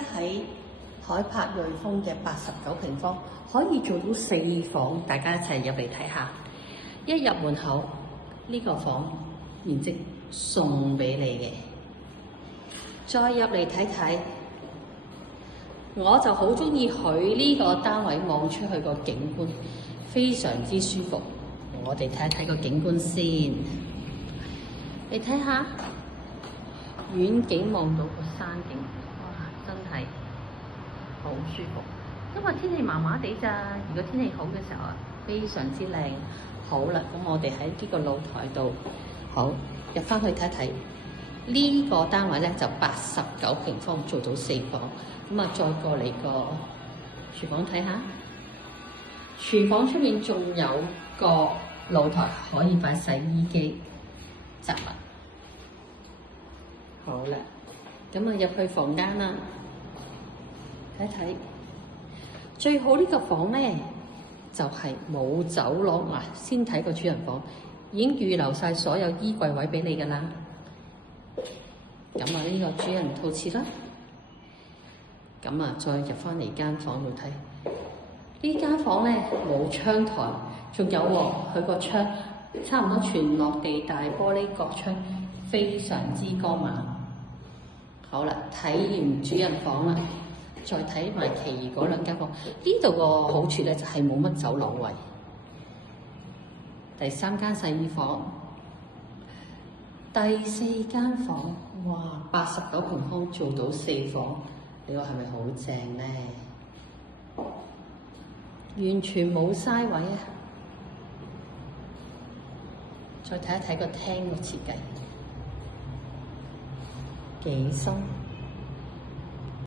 家喺海柏瑞豐嘅89平方，可以做到4房，大家一齊入嚟睇下。一入門口，呢個房面積送俾你嘅。再入嚟睇睇，我就好中意佢呢個單位望出去個景觀，非常之舒服。我哋睇一睇個景觀先，你睇下遠景望到個山景，哇！真係好舒服。因為天氣麻麻地咋，如果天氣好嘅時候啊，非常之靚。好啦，咁我哋喺呢個露台度，好入翻去睇睇。呢個單位咧就89平方，做到4房。咁啊，再過嚟個廚房睇下，廚房出面仲有個露台，可以擺洗衣機、雜物。好啦，咁啊入去房間啦，睇睇。最好呢個房咧，就係冇走廊啊！先睇個主人房，已經預留晒所有衣櫃位俾你㗎啦。咁啊，呢個主人套廁啦。咁啊，再入翻嚟間房度睇。呢間房咧冇窗台，仲有喎，佢個窗差唔多全落地大玻璃角窗，非常之光猛。好啦，睇完主人房啦，再睇埋其餘嗰兩間房。呢度個好處咧就係冇乜走廊位。第3間洗衣房，第4間房，哇！89平方做到4房，你話係咪好正咧？完全冇嘥位啊！再睇一睇個廳個設計，幾深〜